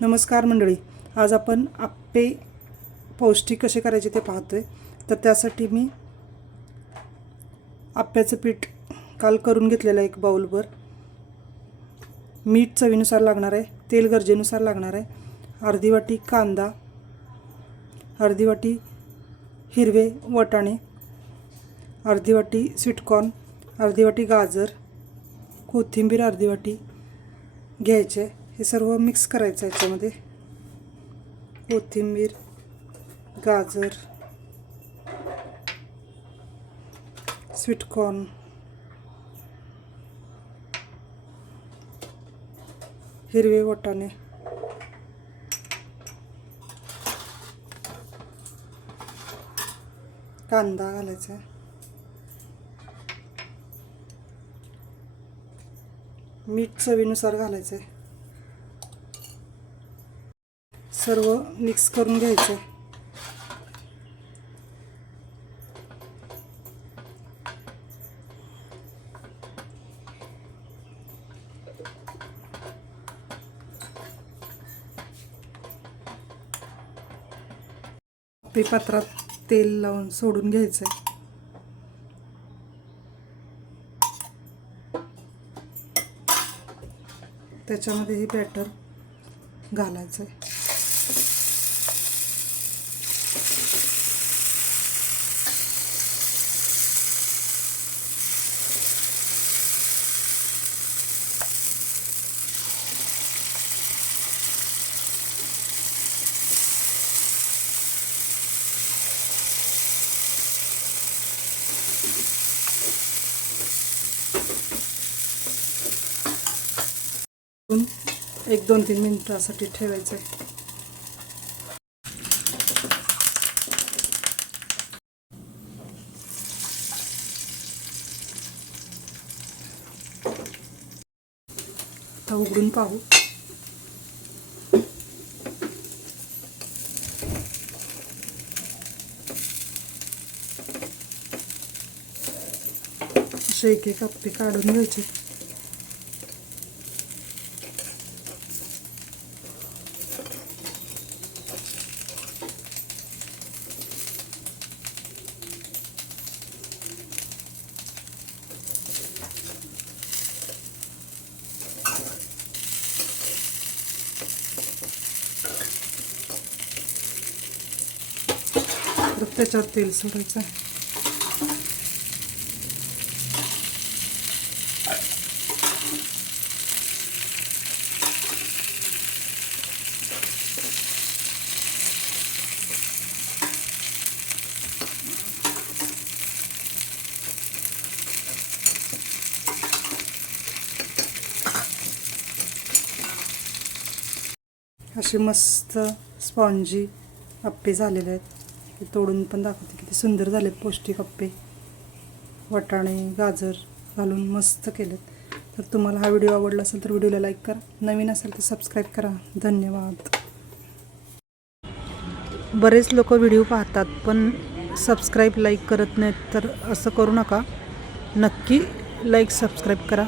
नमस्कार मंडळी. आज आपण आप्पे पौष्टिक कसे करायचे ते पाहतोय. तर त्यासाठी मी आप्प्याचं पीठ काल करून घेतलेलं आहे एक बाऊलभर. मीठ चवीनुसार लागणार आहे. तेल गरजेनुसार लागणार आहे. अर्धी वाटी कांदा अर्धी वाटी हिरवे वटाणे अर्धी वाटी स्वीटकॉर्न अर्धी वाटी गाजर कोथिंबीर अर्धी वाटी घ्यायचे. हे सर्व मिक्स करायचं आहे याच्यामध्ये. कोथिंबीर गाजर स्वीटकॉर्न हिरवे वाटाणे. कांदा घालायचा आहे. मीठ चवीनुसार घालायचं आहे. सर्व मिक्स करून घ्यायचं. ते पात्रात तेल लावून सोडून घ्यायचं आहे. त्याच्यामध्ये हे बॅटर घालायचं आहे. एक दोन तीन मिनिटासाठी ठेवायचं आहे आता उघडून पाहू. असे एक एक कप्पे काढून घ्यायचे. परत त्याच्यावर तेल सोडायचं. अशी मस्त स्पॉन्जी अप्पे झालेले आहेत. हे तोडून पण दाखवते किती सुंदर झाले पौष्टिक अप्पे वाटाणे गाजर घालून मस्त केलेत. तर तुम्हाला हा व्हिडिओ आवडला असेल तर व्हिडिओला लाईक करा. नवीन असेल तर सबस्क्राईब करा. धन्यवाद. बरेच लोक व्हिडिओ पाहतात पण सबस्क्राईब लाईक करत नाहीत तर असं करू नका. नक्की लाईक सबस्क्राईब करा.